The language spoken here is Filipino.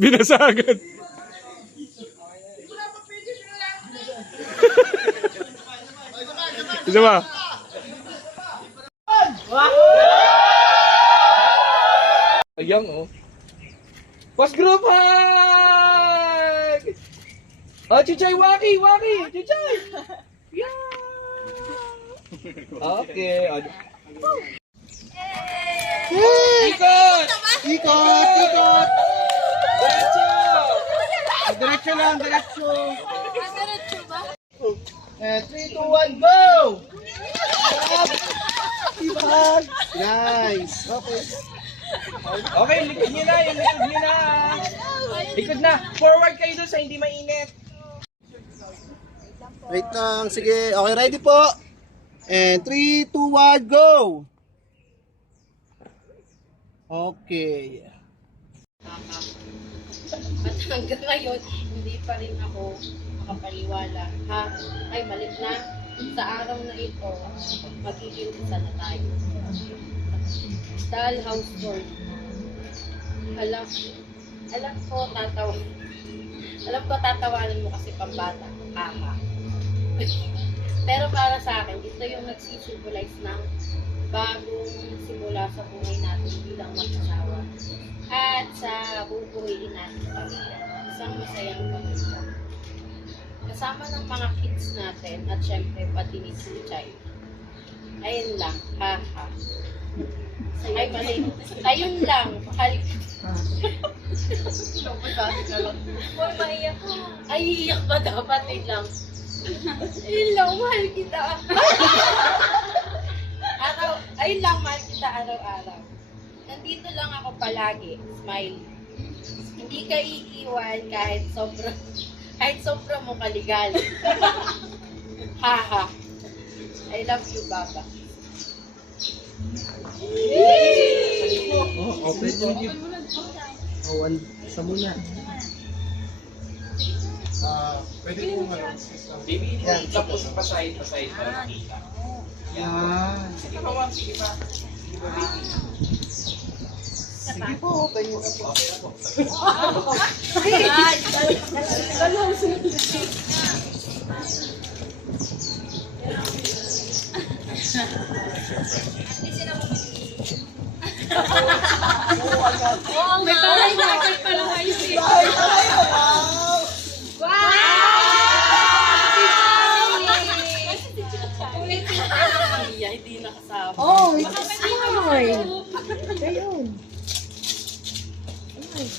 Binasagan. Isa ba? Ayan, oh. Post group hug! Oh, Chuchay, Waki! Chuchay! Yeah! Okay. Ikot! Ikot! Diretso! Diretso lang, diretso. Diretso ba? 3, 2, 1, go! Ibang! Nice! Okay. Okay, likod nyo na. Yung likod nyo na. Likod na. Forward kayo doon sa hindi mainit. Wait lang, sige. Okay, ready po. And 3, 2, 1, go! Okay. At hanggang ngayon, hindi pa rin ako makapaniwala. Ay, balik na. Sa araw na ito, magiging isa na tayo. Dahil house tour. Alam ko tatawanan mo kasi pambata. Pero para sa akin, ito yung nagsisimbolize ng bagong simula sa buhay natin bilang mag-asawa. At sa bubuhayin natin pamilya. Isang masayang pamilya. Kasama ng mga kids natin at syempre pati ni Chuchay. Ayun lang. Ay, mali. Ayun lang. Mahal kita. Huwag maiyak ka. Ay, iyak ba dapat? Ayun lang. Ayun lang, mahal kita. Ayun lang, mahal kita araw-araw. Nandito lang ako palagi. Smile. Hindi ka iiwan kahit sobrang mo kaligalig. Haha. I love you, Baba. Open mo. Isa muna. Pwede po nga. Baby, tapos pasahid para makita. Yan. Sige pa, ma'am. Sige pa. Sige pa, baby. Sige po, open mo na po. May bahay na agad pala kayo eh. Hindi nakasama. Oh, it's a smile. Ayun. Ayun.